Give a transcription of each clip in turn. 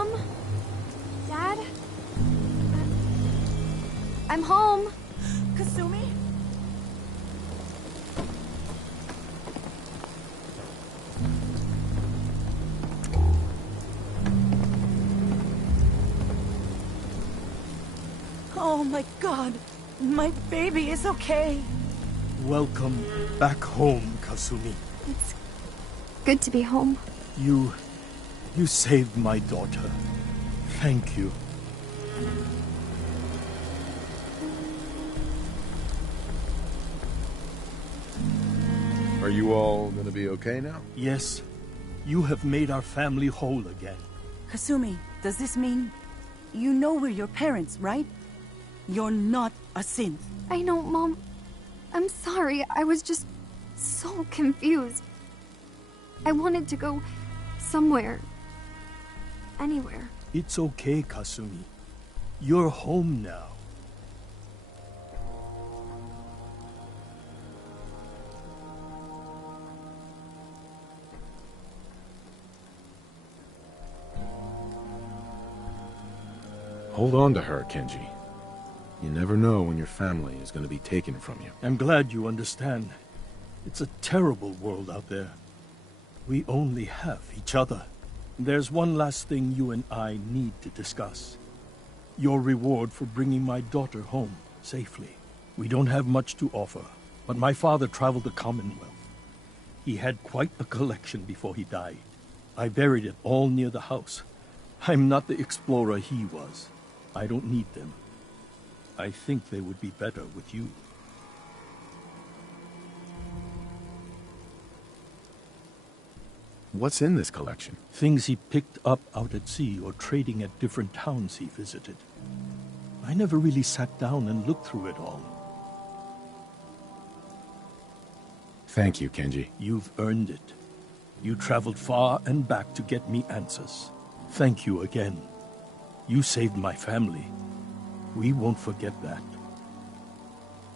Mom? Dad? I'm home. Kasumi? Oh my God, my baby is okay. Welcome back home, Kasumi. It's good to be home. You saved my daughter. Thank you. Are you all gonna be okay now? Yes, you have made our family whole again. Kasumi, does this mean you know we're your parents, right? You're not a synth. I know, Mom. I'm sorry. I was just so confused. I wanted to go somewhere. Anywhere. It's okay, Kasumi. You're home now. Hold on to her, Kenji. You never know when your family is going to be taken from you. I'm glad you understand. It's a terrible world out there. We only have each other. There's one last thing you and I need to discuss. Your reward for bringing my daughter home safely. We don't have much to offer, but my father traveled the Commonwealth. He had quite a collection before he died. I buried it all near the house. I'm not the explorer he was. I don't need them. I think they would be better with you. What's in this collection? Things he picked up out at sea or trading at different towns he visited. I never really sat down and looked through it all. Thank you, Kenji. You've earned it. You traveled far and back to get me answers. Thank you again. You saved my family. We won't forget that.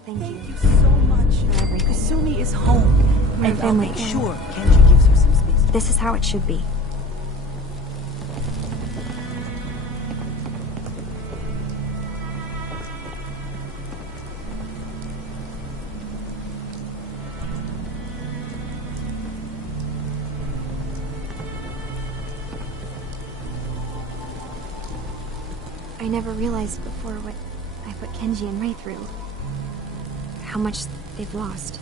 Thank you. Thank you so much. For everything. Kasumi is home, My and I'll family make can. sure Kenji gives her some space. This is how it should be. I never realized before what I put Kenji and Ray through. How much they've lost.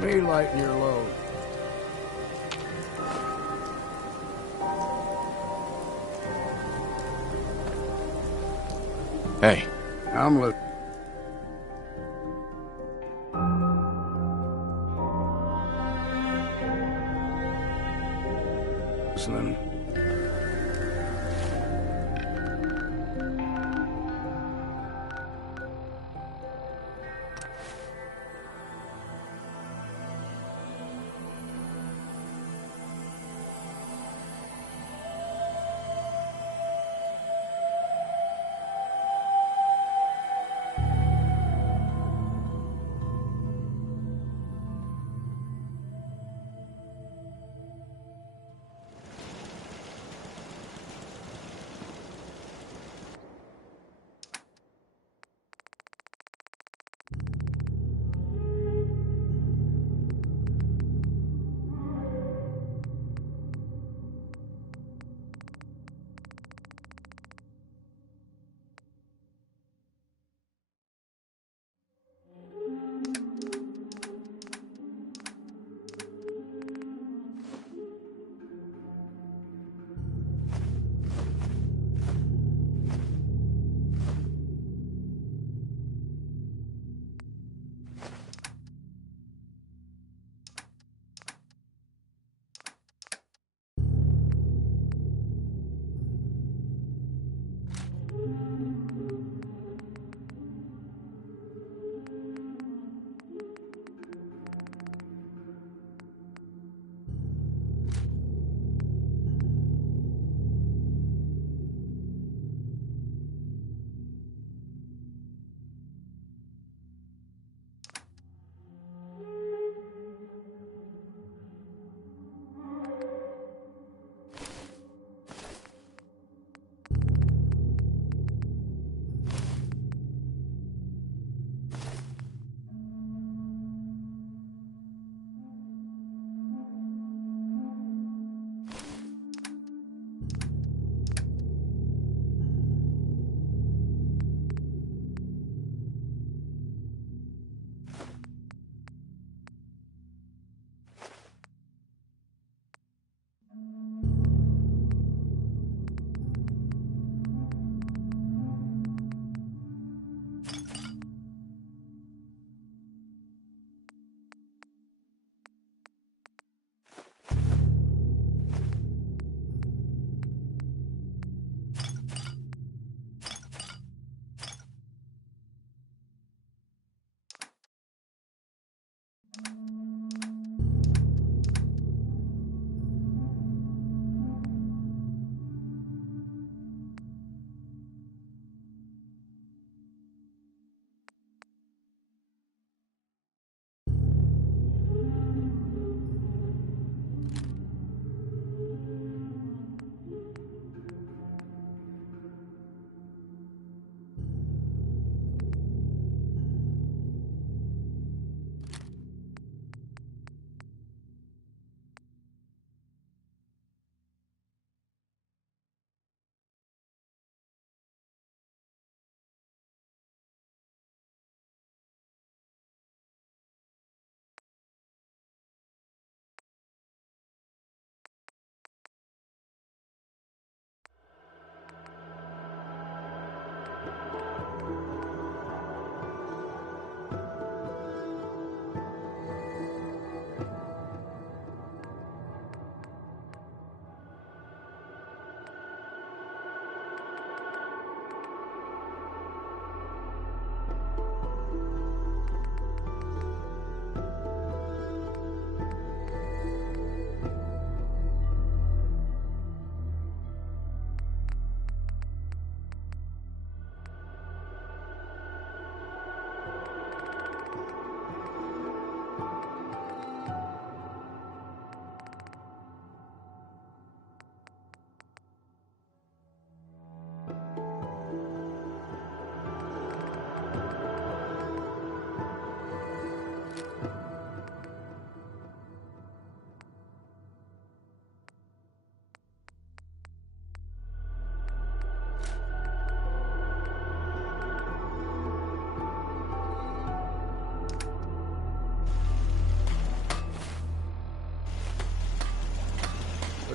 Me lighten your load. Hey, I'm listening.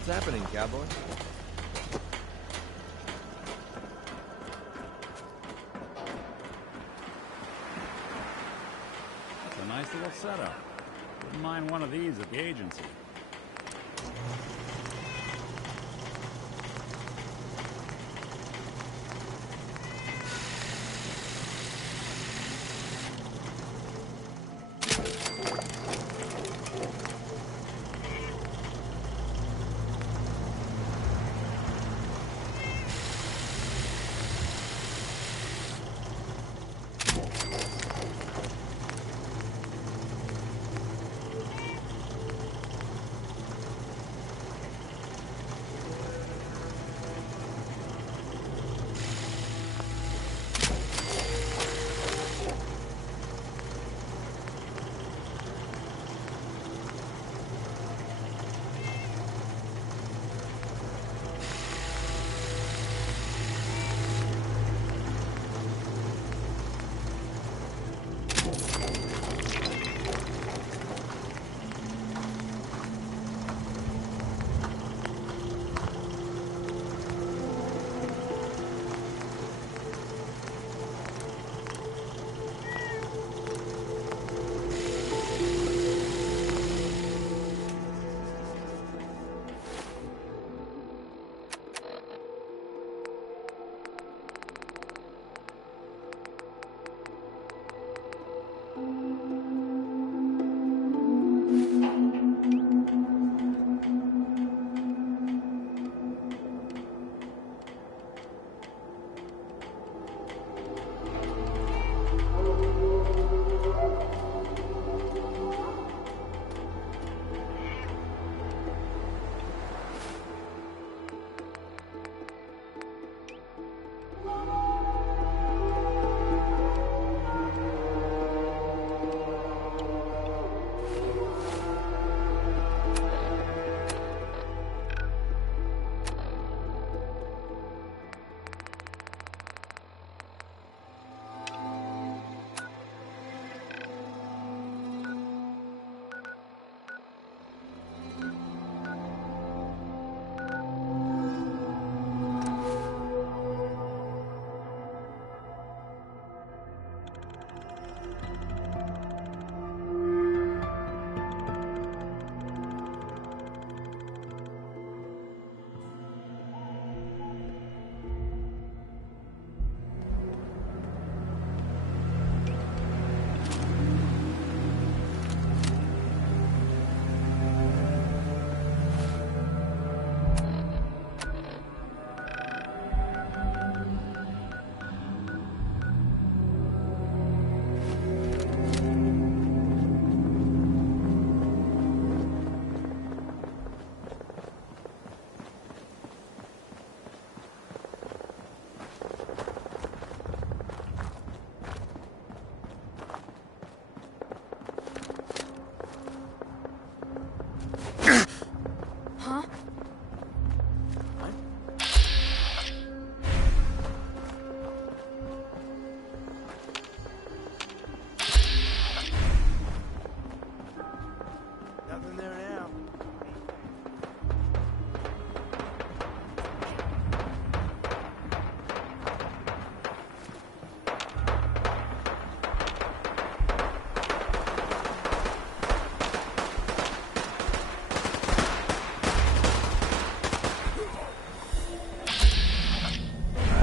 What's happening, cowboy? It's a nice little setup. Wouldn't mind one of these at the agency.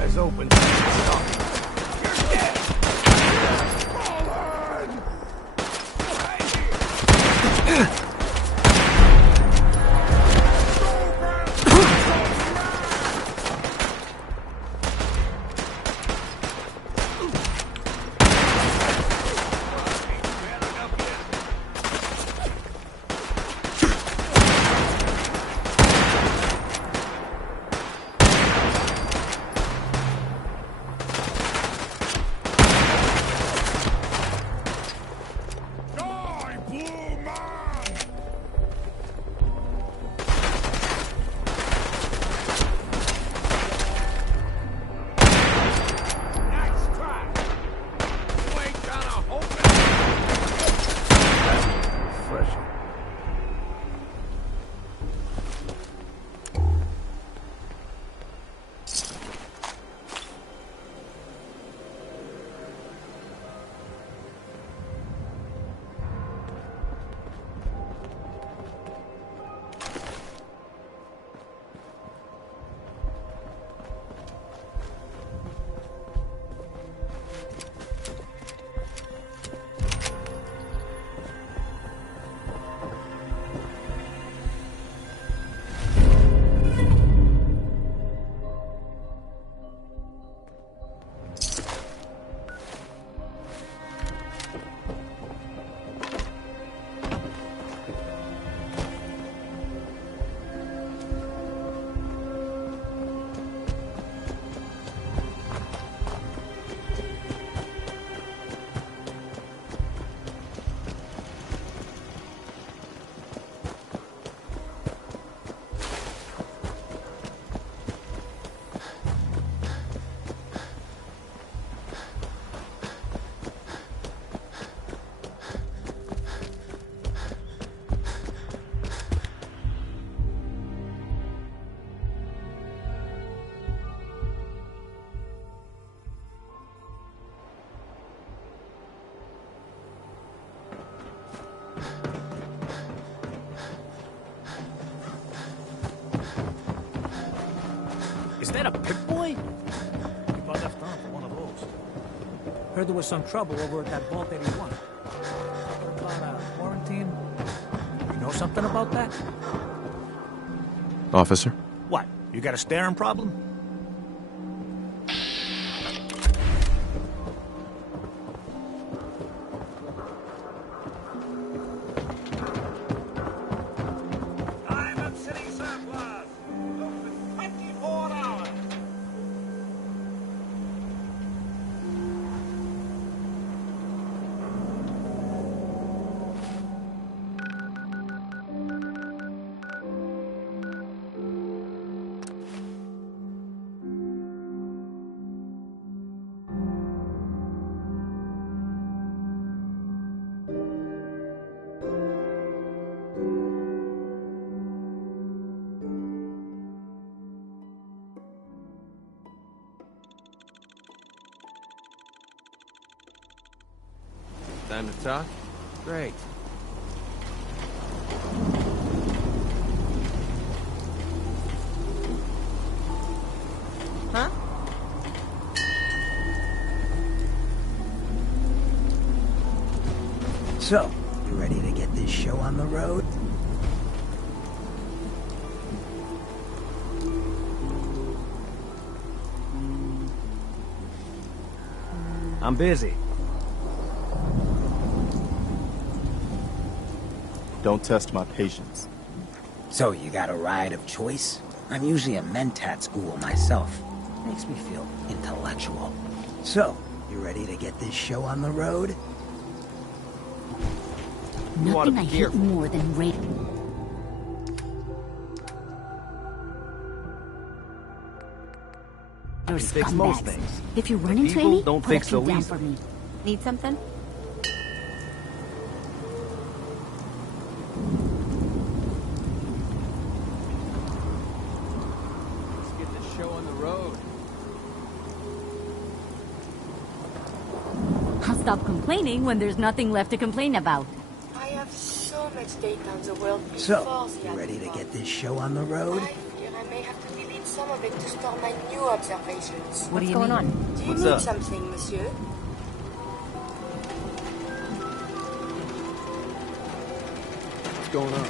Eyes open. You're dead! Is that a pit boy? Keep our left arm for one of those. Heard there was some trouble over at that Vault 81. About quarantine? You know something about that? Officer? What? You got a staring problem? I'm at city surplus. Open 24 hours. Time to talk? Great. Huh? So, you ready to get this show on the road? I'm busy. Don't test my patience. So, you got a ride of choice? I'm usually a mentat school myself. Makes me feel intellectual. So, you ready to get this show on the road? You ought to Nothing be I hate careful. more than rape. You're Can fix most scumbags. things. If you run But into people any, don't put fix a few so down easily. for me. Need something? Let's get this show on the road. I'll stop complaining when there's nothing left to complain about. I have so much data on the world before So, the you ready to Alpha. get this show on the road? I fear I may have to delete some of it to store my new observations. What's going on? Do you What's need up? something, monsieur? What's going on?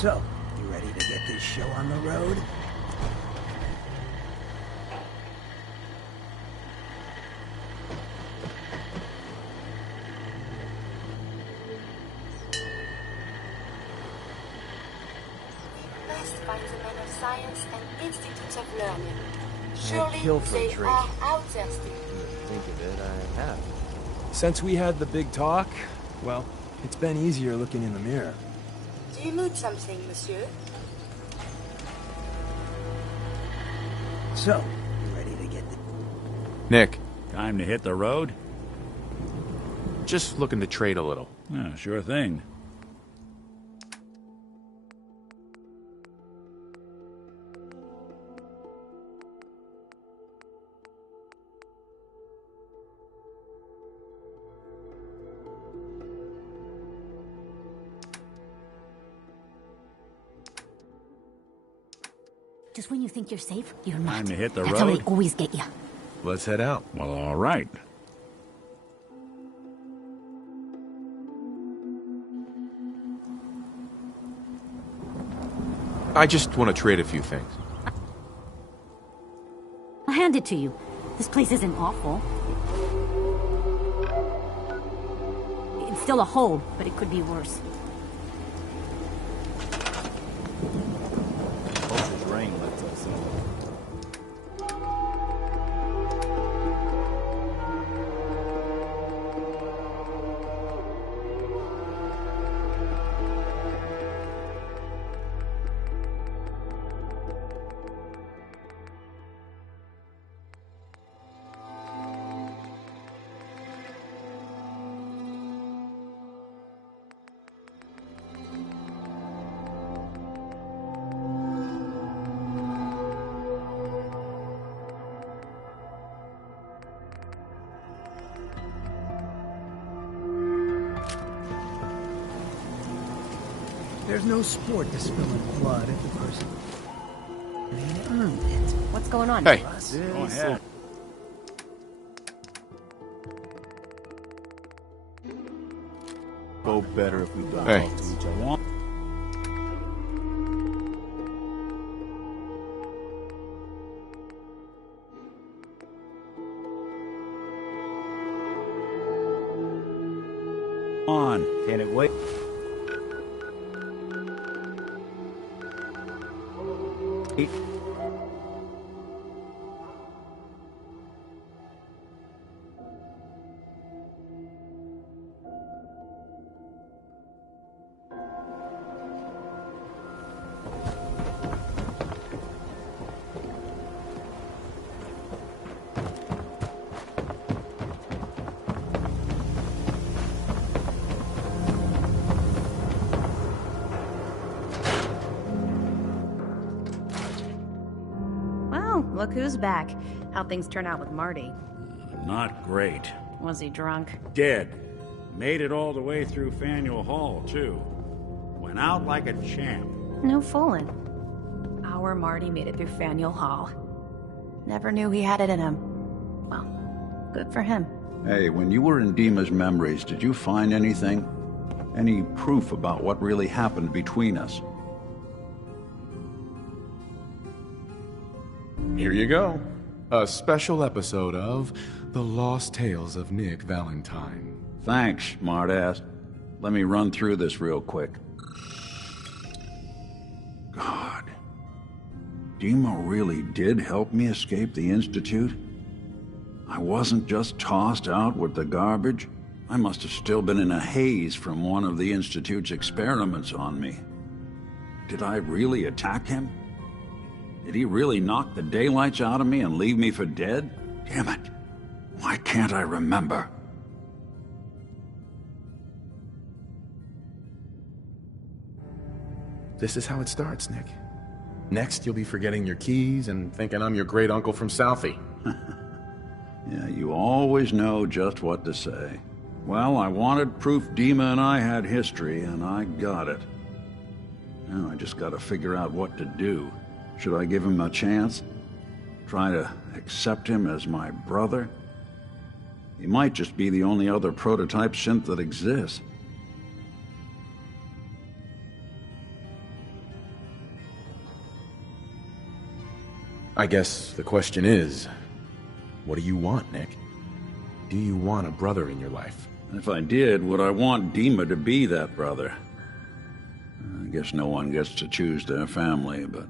So, you ready to get this show on the road? We must find the men of science and institutes of learning. I'd Surely kill for a they drink. are out there still. Think of it, I have. Since we had the big talk, well, it's been easier looking in the mirror. Do you need something, monsieur? So, you ready to get the... Nick, Time to hit the road? just looking to trade a little. Yeah, sure thing. Just when you think you're safe, you're not. Time to hit the That's how they road? always get you. Let's head out. Well, all right. I just want to trade a few things. I'll hand it to you. This place isn't awful. It's still a hole, but it could be worse. Culture's rain lets us in. There's no sport to spilling blood if the person ain't earned it. What's going on? Hey. Us. Go ahead. Go better if we don't Hey. talk to each other. On. Can it wait? Well, look who's back. How'd things turn out with Marty? Not great. Was he drunk? Dead. Made it all the way through Faneuil Hall, too. Went out like a champ. No fooling. Our Marty made it through Faneuil Hall. Never knew he had it in him. Well, good for him. Hey, when you were in Dima's memories, did you find anything? Any proof about what really happened between us? Here you go. A special episode of The Lost Tales of Nick Valentine. Thanks, smartass. Let me run through this real quick. God. Dima really did help me escape the Institute? I wasn't just tossed out with the garbage. I must have still been in a haze from one of the Institute's experiments on me. Did I really attack him? Did he really knock the daylights out of me and leave me for dead? Damn it. Why can't I remember? This is how it starts, Nick. Next, you'll be forgetting your keys and thinking I'm your great uncle from Southie. Yeah, you always know just what to say. Well, I wanted proof Dima and I had history, and I got it. Now I just gotta figure out what to do. Should I give him a chance? Try to accept him as my brother? He might just be the only other prototype synth that exists. I guess the question is, what do you want, Nick? Do you want a brother in your life? If I did, would I want Dima to be that brother? I guess no one gets to choose their family, but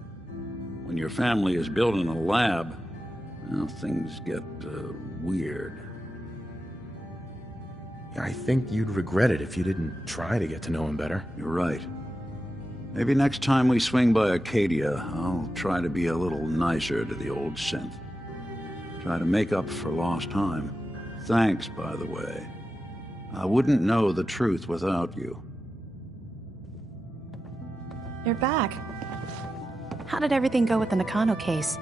when your family is built in a lab, well, things get weird. I think you'd regret it if you didn't try to get to know him better. You're right. Maybe next time we swing by Acadia, I'll try to be a little nicer to the old synth. Try to make up for lost time. Thanks, by the way. I wouldn't know the truth without you. You're back. How did everything go with the Nakano case?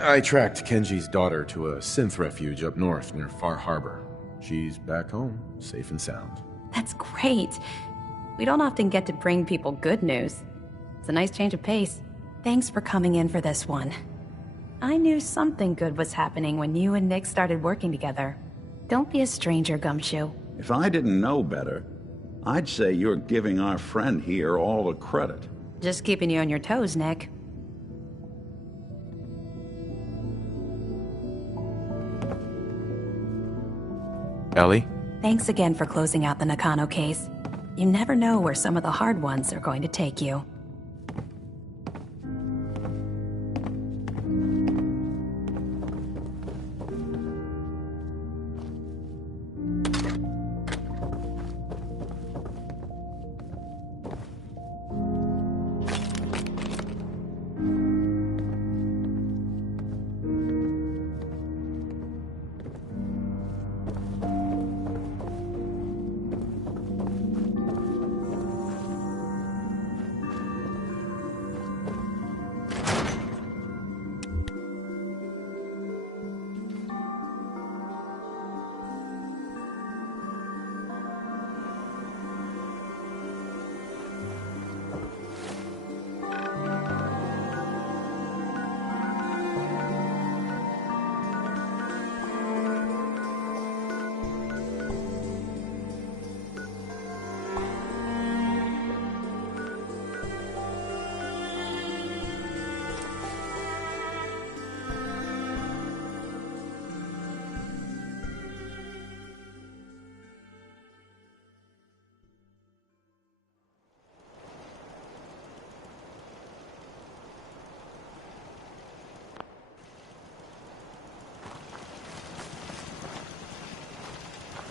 I tracked Kenji's daughter to a synth refuge up north near Far Harbor. She's back home, safe and sound. That's great. We don't often get to bring people good news. It's a nice change of pace. Thanks for coming in for this one. I knew something good was happening when you and Nick started working together. Don't be a stranger, Gumshoe. If I didn't know better, I'd say you're giving our friend here all the credit. Just keeping you on your toes, Nick. Ellie? Thanks again for closing out the Nakano case. You never know where some of the hard ones are going to take you.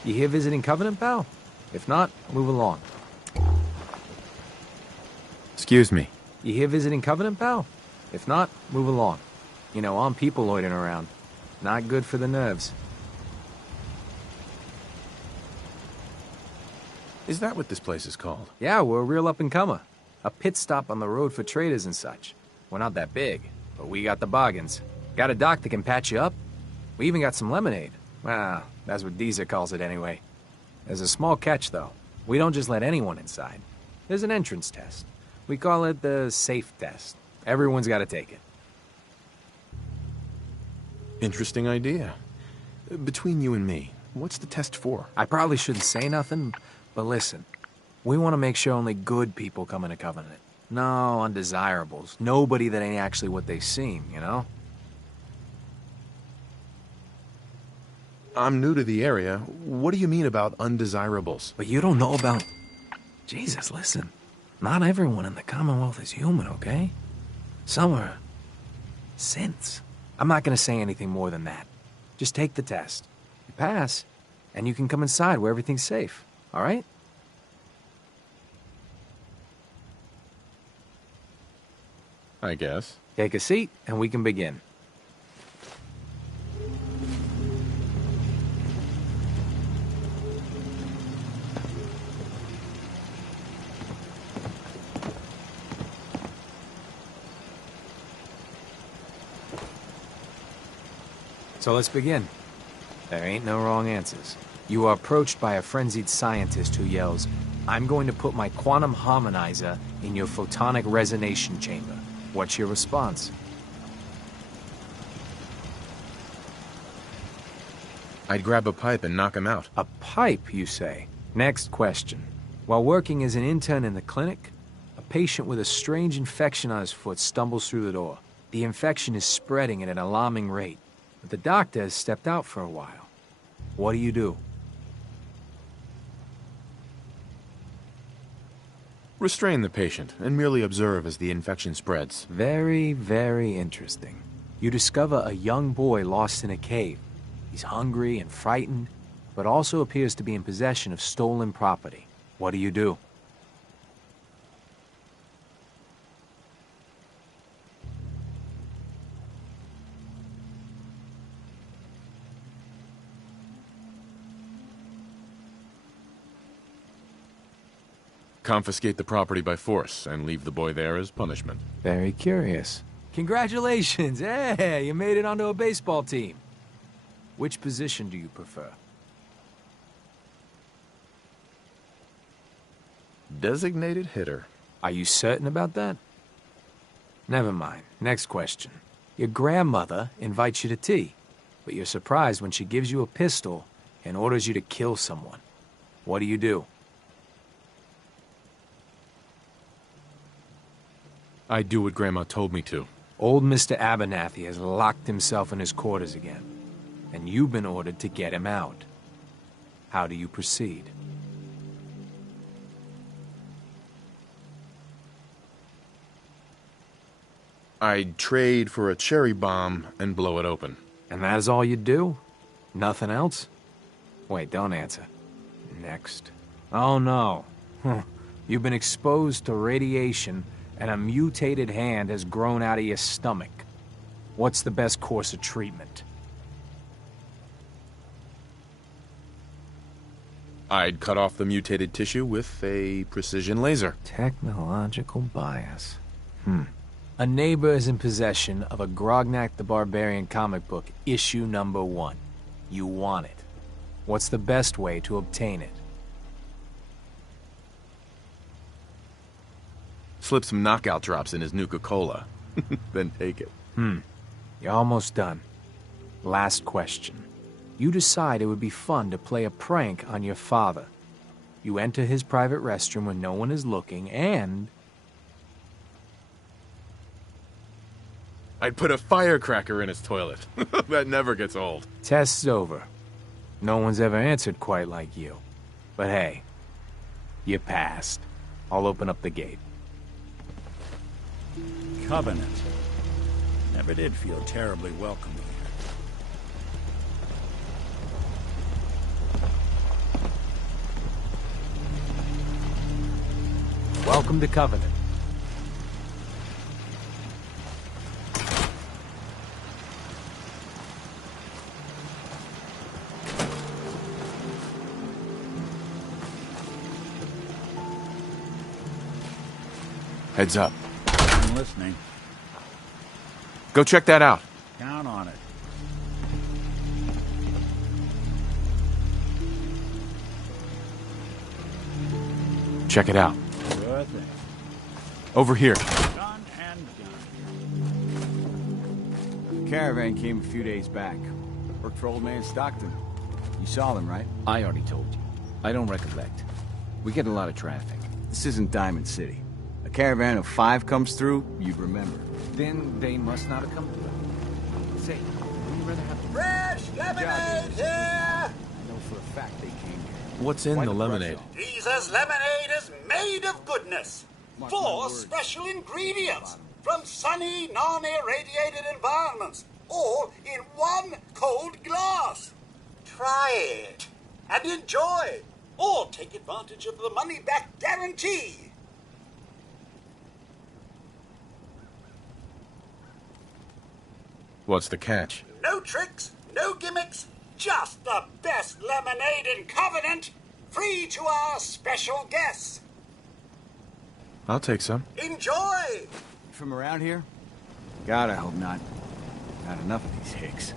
You here visiting Covenant, pal? If not, move along. Excuse me. You here visiting Covenant, pal? If not, move along. You know, I'm people loitering around. Not good for the nerves. Is that what this place is called? Yeah, we're a real up-and-comer. A pit stop on the road for traders and such. We're not that big, but we got the bargains. Got a dock that can patch you up. We even got some lemonade. Well, that's what Deezer calls it anyway. There's a small catch, though. We don't just let anyone inside. There's an entrance test. We call it the safe test. Everyone's got to take it. Interesting idea. Between you and me, what's the test for? I probably shouldn't say nothing, but listen. We want to make sure only good people come into Covenant. No undesirables. Nobody that ain't actually what they seem, you know? I'm new to the area. What do you mean about undesirables? But you don't know about... Jesus, listen. Not everyone in the Commonwealth is human, okay? Some are... synths. I'm not gonna say anything more than that. Just take the test. You pass, and you can come inside where everything's safe, all right? I guess. Take a seat, and we can begin. So let's begin. There ain't no wrong answers. You are approached by a frenzied scientist who yells, "I'm going to put my quantum harmonizer in your photonic resonation chamber." What's your response? I'd grab a pipe and knock him out. A pipe, you say? Next question. While working as an intern in the clinic, patient with a strange infection on his foot stumbles through the door. The infection is spreading at an alarming rate, but the doctor has stepped out for a while. What do you do? Restrain the patient and merely observe as the infection spreads. Very, very interesting. You discover a young boy lost in a cave. He's hungry and frightened, but also appears to be in possession of stolen property. What do you do? Confiscate the property by force and leave the boy there as punishment. Very curious. Congratulations! Hey, you made it onto a baseball team. Which position do you prefer? Designated hitter. Are you certain about that? Never mind. Next question. Your grandmother invites you to tea, but you're surprised when she gives you a pistol and orders you to kill someone. What do you do? I do what Grandma told me to. Old Mr. Abernathy has locked himself in his quarters again, and you've been ordered to get him out. How do you proceed? I'd trade for a cherry bomb and blow it open. And that is all you do? Nothing else? Wait, don't answer. Next. Oh no. You've been exposed to radiation and a mutated hand has grown out of your stomach. What's the best course of treatment? I'd cut off the mutated tissue with a precision laser. Technological bias. A neighbor is in possession of a Grognak the Barbarian comic book, issue number 1. You want it. What's the best way to obtain it? Slip some knockout drops in his Nuka-Cola. Then take it. You're almost done. Last question. You decide it would be fun to play a prank on your father. You enter his private restroom when no one is looking, and... I'd put a firecracker in his toilet. That never gets old. Test's over. No one's ever answered quite like you. But hey, you passed. I'll open up the gate. Covenant. Never did feel terribly welcome here. Welcome to Covenant. Heads up. I'm listening. Go check that out. Count on it. Check it out. Sure thing. Over here. Done and done. Caravan came a few days back. Worked for old man Stockton. You saw them, right? I already told you. I don't recollect. We get a lot of traffic. This isn't Diamond City. A caravan of 5 comes through, you'd remember. Then they must not have come through. Say, would you rather have... Fresh lemonade here! I know for a fact they came here. What's in the lemonade? Jesus lemonade is made of goodness. 4 special ingredients from sunny, non-irradiated environments, all in 1 cold glass. Try it and enjoy, or take advantage of the money-back guarantee. What's the catch? No tricks, no gimmicks, just the best lemonade in Covenant, free to our special guests. I'll take some. Enjoy! From around here? God, I hope not. Not enough of these hicks.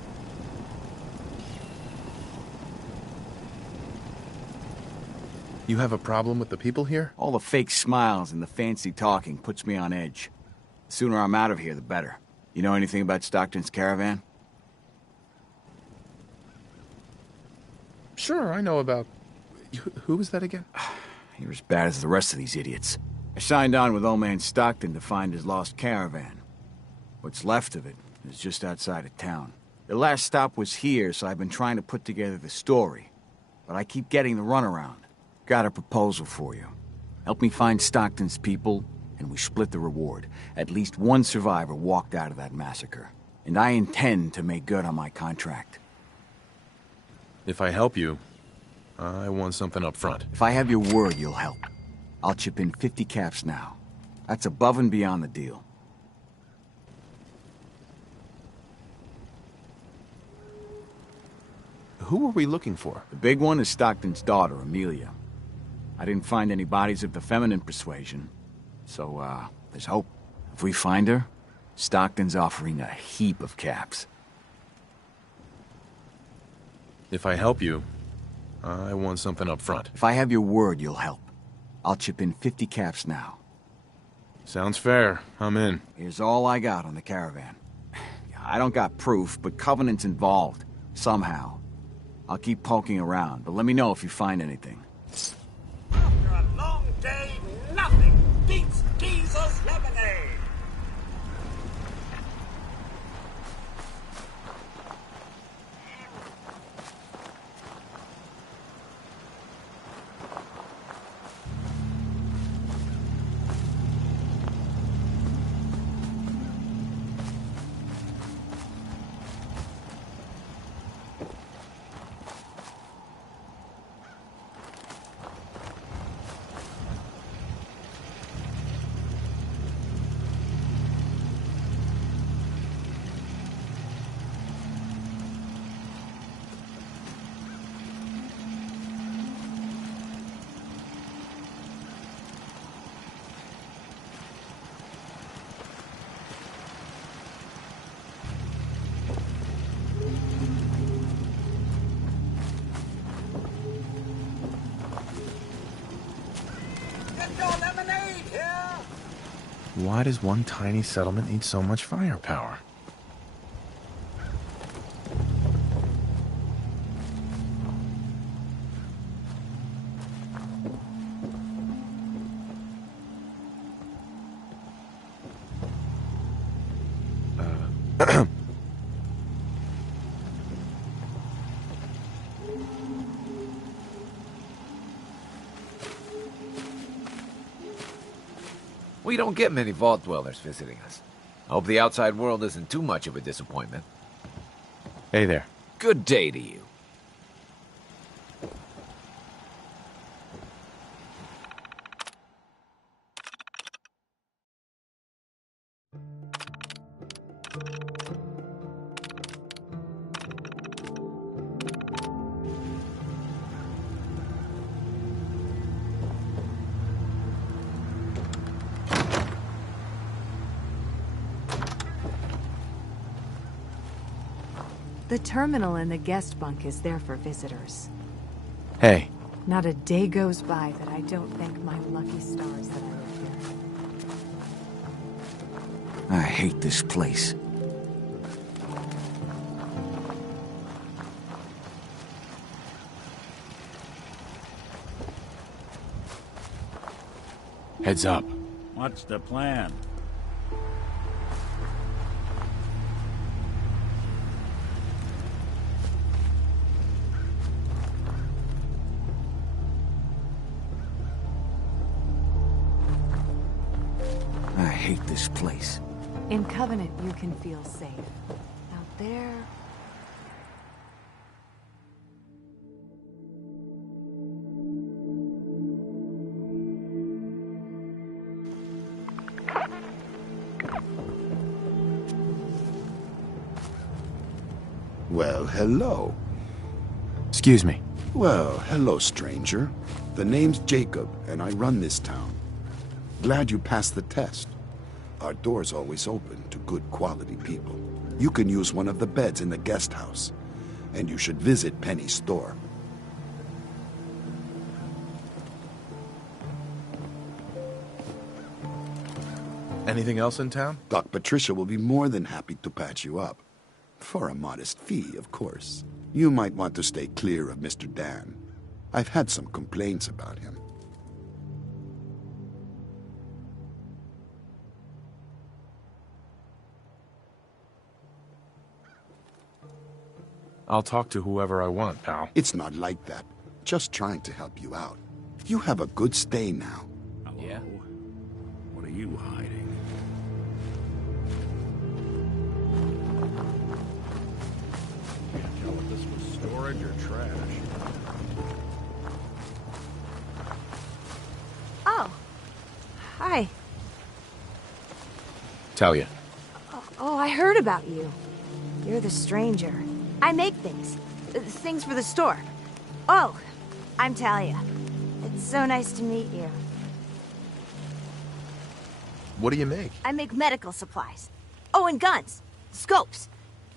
You have a problem with the people here? All the fake smiles and the fancy talking puts me on edge. The sooner I'm out of here, the better. You know anything about Stockton's caravan? Sure, I know about... Who was that again? You're as bad as the rest of these idiots. I signed on with old man Stockton to find his lost caravan. What's left of it is just outside of town. The last stop was here, so I've been trying to put together the story. But I keep getting the runaround. Got a proposal for you. Help me find Stockton's people, and we split the reward. At least one survivor walked out of that massacre. And I intend to make good on my contract. If I help you, I want something up front. If I have your word, you'll help. I'll chip in 50 caps now. That's above and beyond the deal. Who are we looking for? The big one is Stockton's daughter, Amelia. I didn't find any bodies of the feminine persuasion, so, there's hope. If we find her, Stockton's offering a heap of caps. If I help you, I want something up front. If I have your word, you'll help. I'll chip in 50 caps now. Sounds fair. I'm in. Here's all I got on the caravan. I don't got proof, but Covenant's involved. Somehow. I'll keep poking around, but let me know if you find anything. After a long day, nothing beats Geezer's lemonade. Why does one tiny settlement need so much firepower? We don't get many vault dwellers visiting us. I hope the outside world isn't too much of a disappointment. Hey there. Good day to you. The terminal in the guest bunk is there for visitors. Hey. Not a day goes by that I don't thank my lucky stars that I live here. I hate this place. Heads up. What's the plan? I hate this place. In Covenant, you can feel safe. Out there... Well, hello. Excuse me. Well, hello, stranger. The name's Jacob, and I run this town. Glad you passed the test. Our door's always open to good quality people. You can use one of the beds in the guest house, and you should visit Penny's store. Anything else in town? Doc Patricia will be more than happy to patch you up. For a modest fee, of course. You might want to stay clear of Mr. Dan. I've had some complaints about him. I'll talk to whoever I want, pal. It's not like that. Just trying to help you out. You have a good stay now. Hello? Yeah? What are you hiding? Can't tell if this was storage or trash. Oh. Hi. Talia. Oh, I heard about you. You're the stranger. I make things. Things for the store. Oh, I'm Talia. It's so nice to meet you. What do you make? I make medical supplies. Oh, and guns, scopes,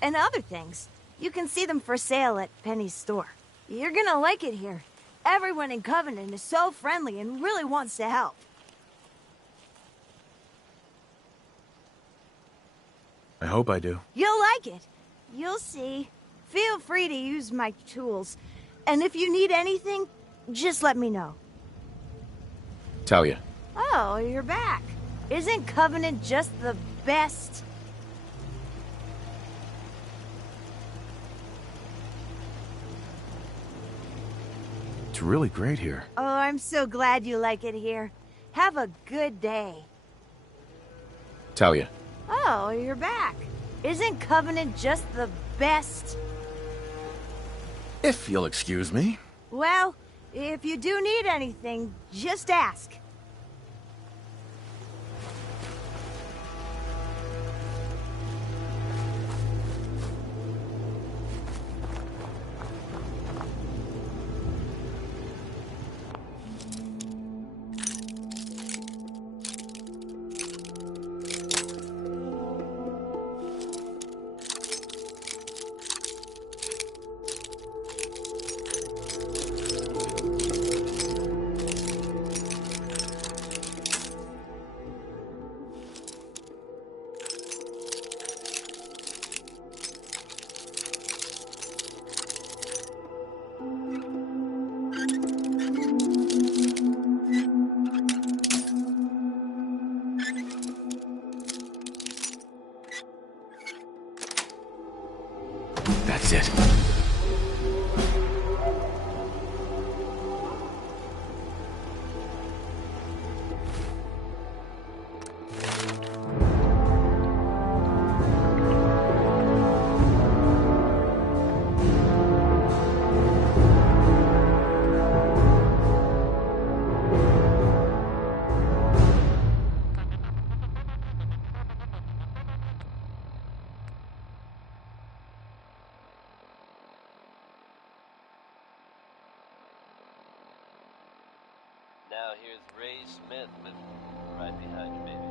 and other things. You can see them for sale at Penny's store. You're gonna like it here. Everyone in Covenant is so friendly and really wants to help. I hope I do. You'll like it. You'll see. Feel free to use my tools. And if you need anything, just let me know. Talia. Oh, you're back. Isn't Covenant just the best? It's really great here. Oh, I'm so glad you like it here. Have a good day. Talia. Oh, you're back. Isn't Covenant just the best? If you'll excuse me. Well, if you do need anything, just ask. That's it. Now here's Ray Smith with Right Behind You, Baby.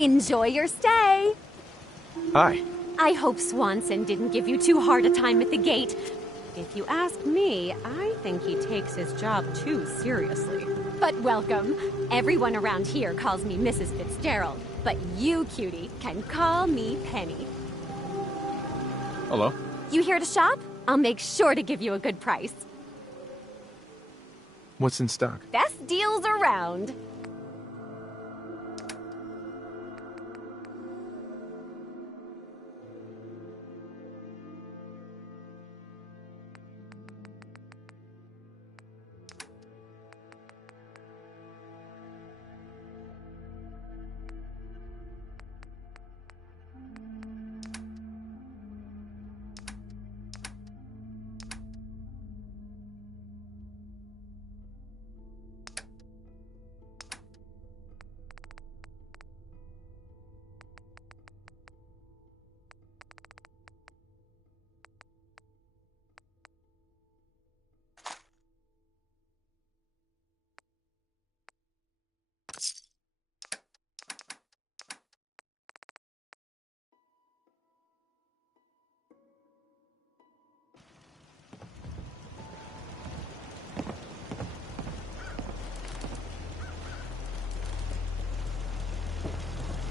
Enjoy your stay. Hi. I hope Swanson didn't give you too hard a time at the gate. If you ask me, I think he takes his job too seriously. But welcome. Everyone around here calls me Mrs. Fitzgerald, but you, cutie, can call me Penny. Hello. You here to shop? I'll make sure to give you a good price. What's in stock? Best deals around.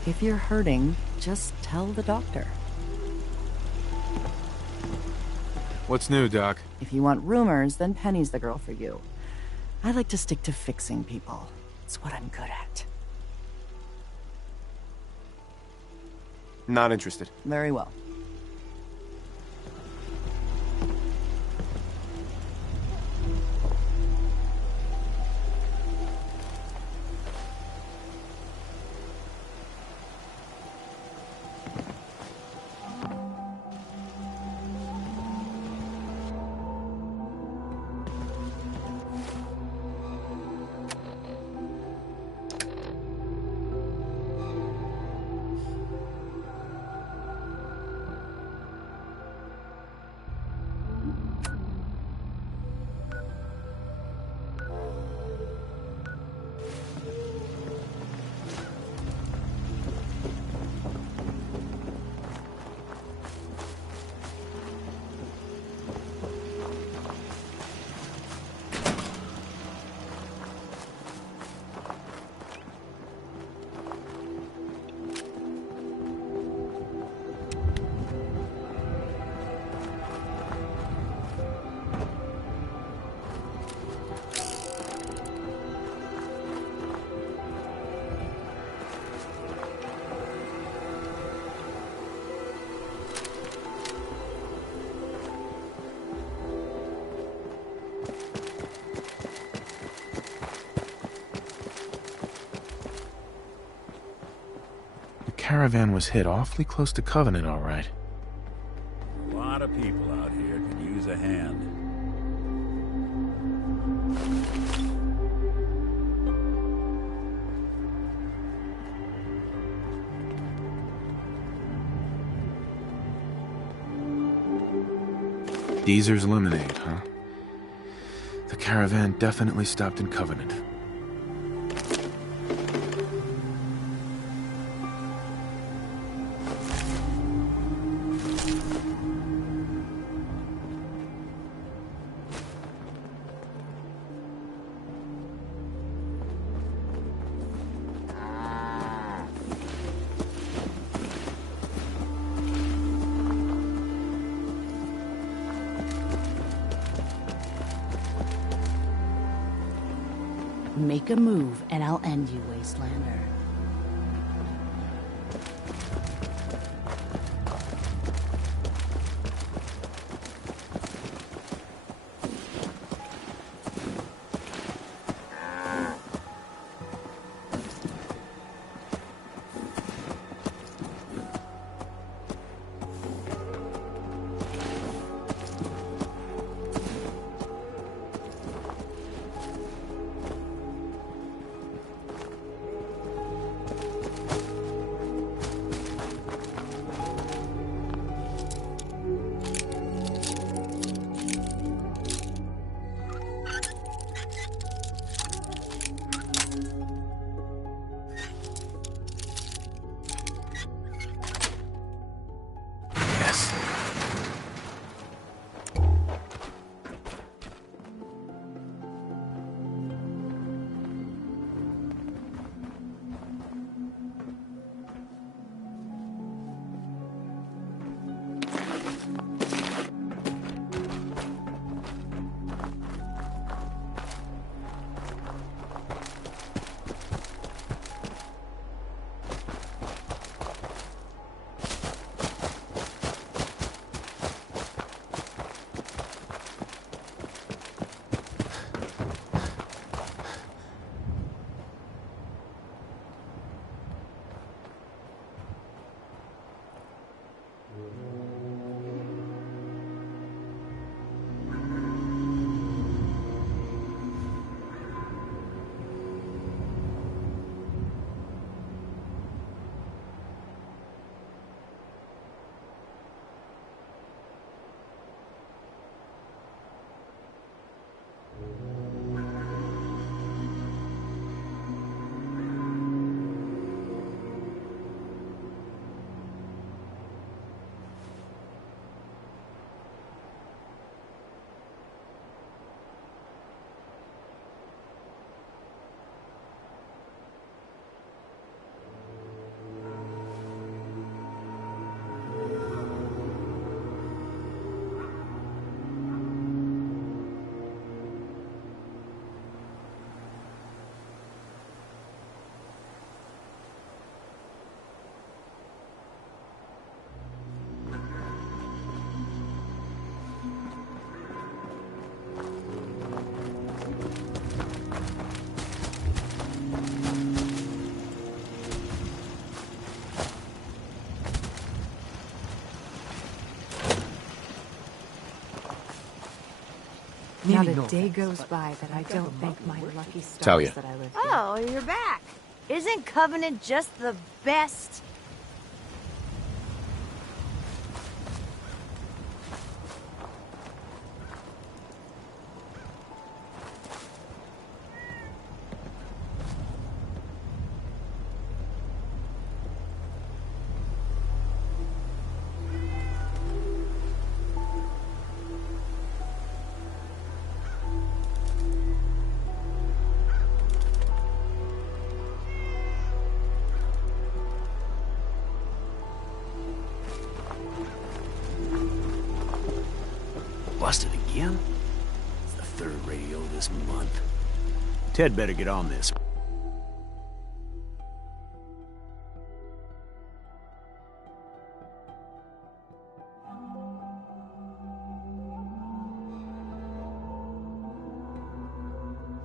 If you're hurting, just tell the doctor. What's new, Doc? If you want rumors, then Penny's the girl for you. I like to stick to fixing people. It's what I'm good at. Not interested. Very well. Caravan was hit awfully close to Covenant, all right. A lot of people out here could use a hand. Deezer's lemonade, huh? The Caravan definitely stopped in Covenant. Make a move, and I'll end you, Wastelander. Not a day goes by that I don't thank my lucky stars Talia. that I live here. Oh, you're back. Isn't Covenant just the best? Busted again? It's the third radio this month. Ted better get on this.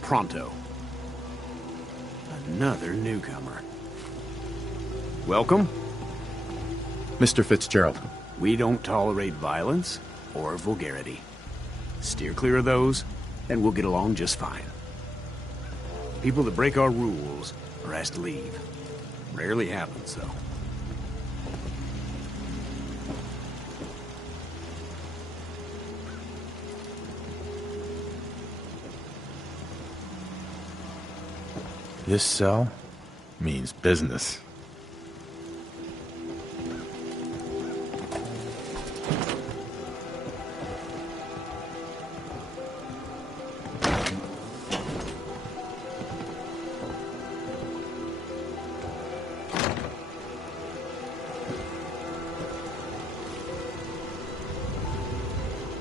Pronto. Another newcomer. Welcome. Mr. Fitzgerald. We don't tolerate violence or vulgarity. Steer clear of those, and we'll get along just fine. People that break our rules are asked to leave. Rarely happens, though. This cell means business.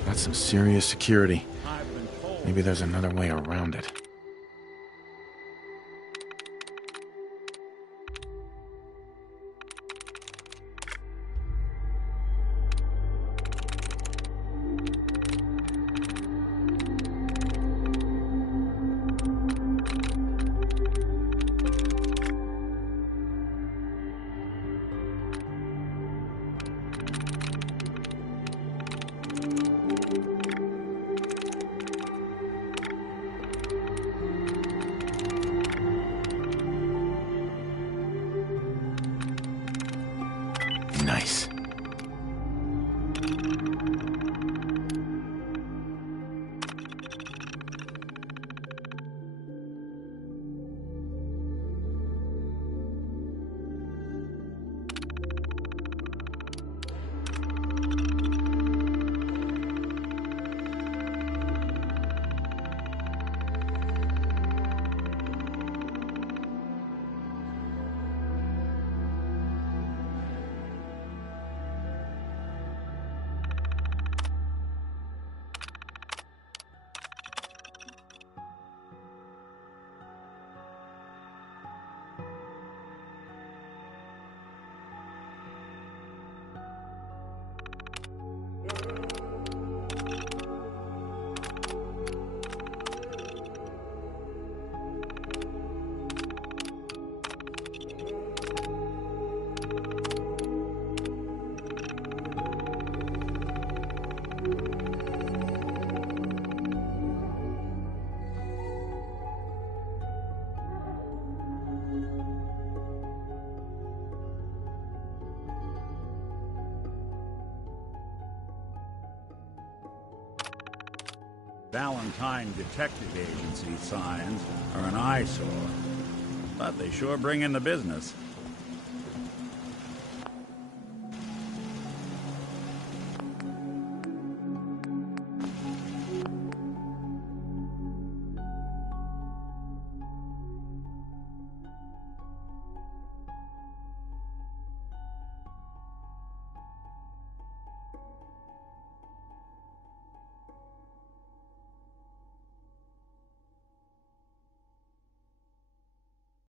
That's some serious security. Maybe there's another way around it. Nice. Valentine Detective Agency signs are an eyesore, but they sure bring in the business.